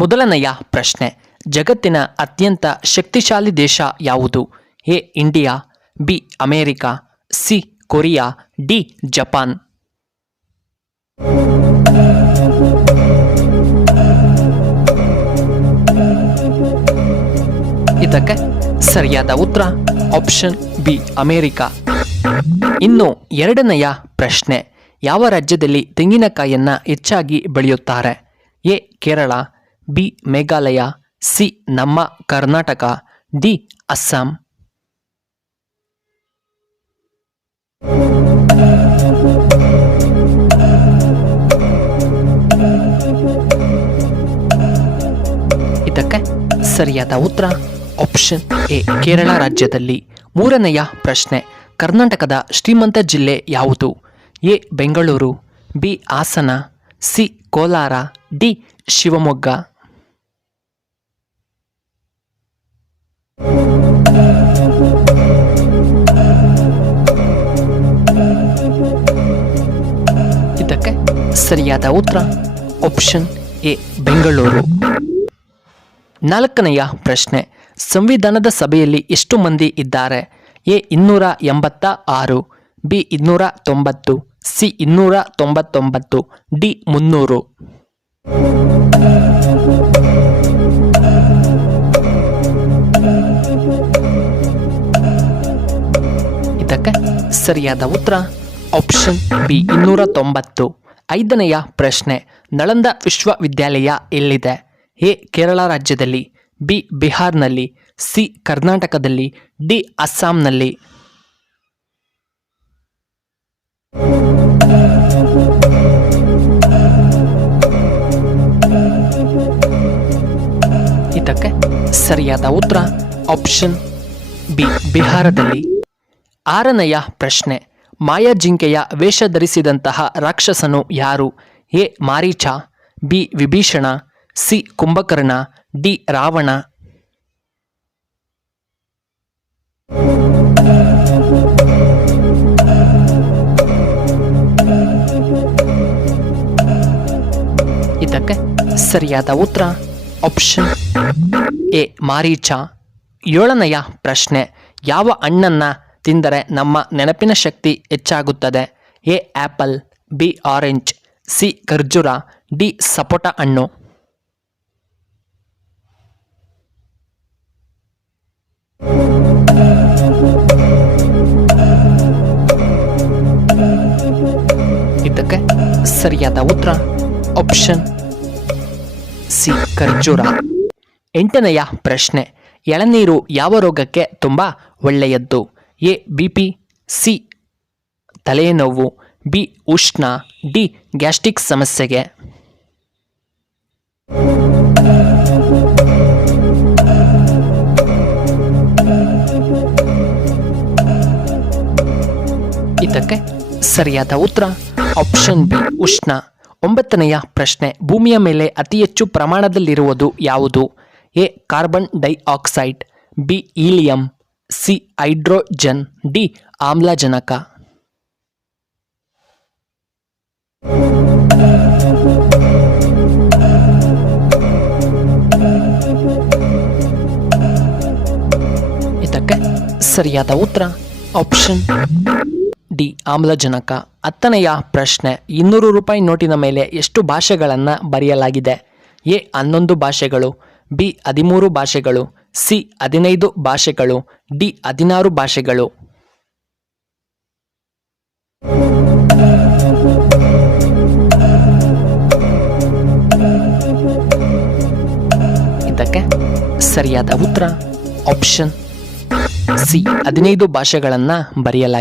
ಮೊದಲನೆಯ ಪ್ರಶ್ನೆ, ಜಗತ್ತಿನ ಅತ್ಯಂತ ಶಕ್ತಿಶಾಲಿ ದೇಶ ಯಾವುದು? A India, B America, C Korea, D Japan. ಇದಕ್ಕೆ ಸರಿಯಾದ ಉತ್ತರ ಆಪ್ಷನ್ ಬಿ ಅಮೇರಿಕಾ. ಇನ್ನು ಎರಡನೆಯ ಪ್ರಶ್ನೆ, ಯಾವ ರಾಜ್ಯದಲ್ಲಿ ತೆಂಗಿನಕಾಯಿಯನ್ನು ಹೆಚ್ಚಾಗಿ ಬೆಳೆಯುತ್ತಾರೆ? A Kerala, B Meghalaya, C ನಮ್ಮ ಕರ್ನಾಟಕ, ಡಿ ಅಸ್ಸಾಂ. ಇದಕ್ಕೆ ಸರಿಯಾದ ಉತ್ತರ ಆಪ್ಷನ್ ಎ ಕೇರಳ ರಾಜ್ಯದಲ್ಲಿ. ಮೂರನೆಯ ಪ್ರಶ್ನೆ, ಕರ್ನಾಟಕದ ಶ್ರೀಮಂತ ಜಿಲ್ಲೆ ಯಾವುದು? A Bengaluru, B Hassan, C Kolar, D Shivamogga. ಇದಕ್ಕೆ ಸರಿಯಾದ ಉತ್ತರ ಆಪ್ಷನ್ ಎ ಬೆಂಗಳೂರು. ನಾಲ್ಕನೆಯ ಪ್ರಶ್ನೆ, ಸಂವಿಧಾನದ ಸಭೆಯಲ್ಲಿ ಎಷ್ಟು ಮಂದಿ ಇದ್ದಾರೆ? A 286, B 290, C 299, D 300. ಇದಕ್ಕೆ ಸರಿಯಾದ ಉತ್ತರ ಆಪ್ಷನ್ ಬಿ 290. ಐದನೆಯ ಪ್ರಶ್ನೆ, ನಳಂದ ವಿಶ್ವವಿದ್ಯಾಲಯ ಎಲ್ಲಿದೆ? ಎ ಕೇರಳ ರಾಜ್ಯದಲ್ಲಿ, ಬಿ ಬಿಹಾರ್ನಲ್ಲಿ, ಸಿ ಕರ್ನಾಟಕದಲ್ಲಿ, ಡಿ ಅಸ್ಸಾಂನಲ್ಲಿ. ಇದಕ್ಕೆ ಸರಿಯಾದ ಉತ್ತರ ಆಪ್ಷನ್ ಬಿ ಬಿಹಾರದಲ್ಲಿ. ಆರನೆಯ ಪ್ರಶ್ನೆ, ಮಾಯಾಜಿಂಕೆಯ ವೇಷ ಧರಿಸಿದಂತಹ ರಾಕ್ಷಸನು ಯಾರು? A Maricha, B Vibhishana, C Kumbhakarna, D Ravana. ಇದಕ್ಕೆ ಸರಿಯಾದ ಉತ್ತರ ಆಪ್ಷನ್ ಎ ಮಾರೀಚ. ಏಳನೆಯ ಪ್ರಶ್ನೆ, ಯಾವ ಹಣ್ಣನ್ನು ತಿಂದರೆ ನಮ್ಮ ನೆನಪಿನ ಶಕ್ತಿ ಹೆಚ್ಚಾಗುತ್ತದೆ? A apple, B orange, C ಖರ್ಜೂರ, ಡಿ ಸಪೋಟ ಹಣ್ಣು. ಇದಕ್ಕೆ ಸರಿಯಾದ ಉತ್ತರ ಆಪ್ಷನ್ ಸಿ ಖರ್ಜೂರ. ಎಂಟನೆಯ ಪ್ರಶ್ನೆ, ಎಳನೀರು ಯಾವ ರೋಗಕ್ಕೆ ತುಂಬ ಒಳ್ಳೆಯದ್ದು? ಎ BP, ಸಿ ತಲೆನೋವು, ಬಿ ಉಷ್ಣ, ಡಿ ಗ್ಯಾಸ್ಟ್ರಿಕ್ ಸಮಸ್ಯೆಗೆ. ಇದಕ್ಕೆ ಸರಿಯಾದ ಉತ್ತರ ಆಪ್ಷನ್ ಬಿ ಉಷ್ಣ. ಒಂಬತ್ತನೆಯ ಪ್ರಶ್ನೆ, ಭೂಮಿಯ ಮೇಲೆ ಅತಿ ಹೆಚ್ಚು ಪ್ರಮಾಣದಲ್ಲಿರುವುದು ಯಾವುದು? A carbon dioxide, B helium, C hydrogen, D ಆಮ್ಲಜನಕ. ಇದಕ್ಕೆ ಸರಿಯಾದ ಉತ್ತರ ಆಪ್ಷನ್ ಡಿ ಆಮ್ಲಜನಕ. ಹತ್ತನೆಯ ಪ್ರಶ್ನೆ, 200 ರೂಪಾಯಿ ನೋಟಿನ ಮೇಲೆ ಎಷ್ಟು ಭಾಷೆಗಳನ್ನು ಬರೆಯಲಾಗಿದೆ? ಎ 11 ಭಾಷೆಗಳು, ಬಿ 13 ಭಾಷೆಗಳು, ಸಿ 15 ಭಾಷೆಗಳು, ಡಿ 16 ಭಾಷೆಗಳು. ಇದಕ್ಕೆ ಸರಿಯಾದ ಉತ್ತರ ಆಪ್ಷನ್ ಸಿ 15 ಭಾಷೆಗಳನ್ನು ಬರೆಯಲಾಗಿದೆ.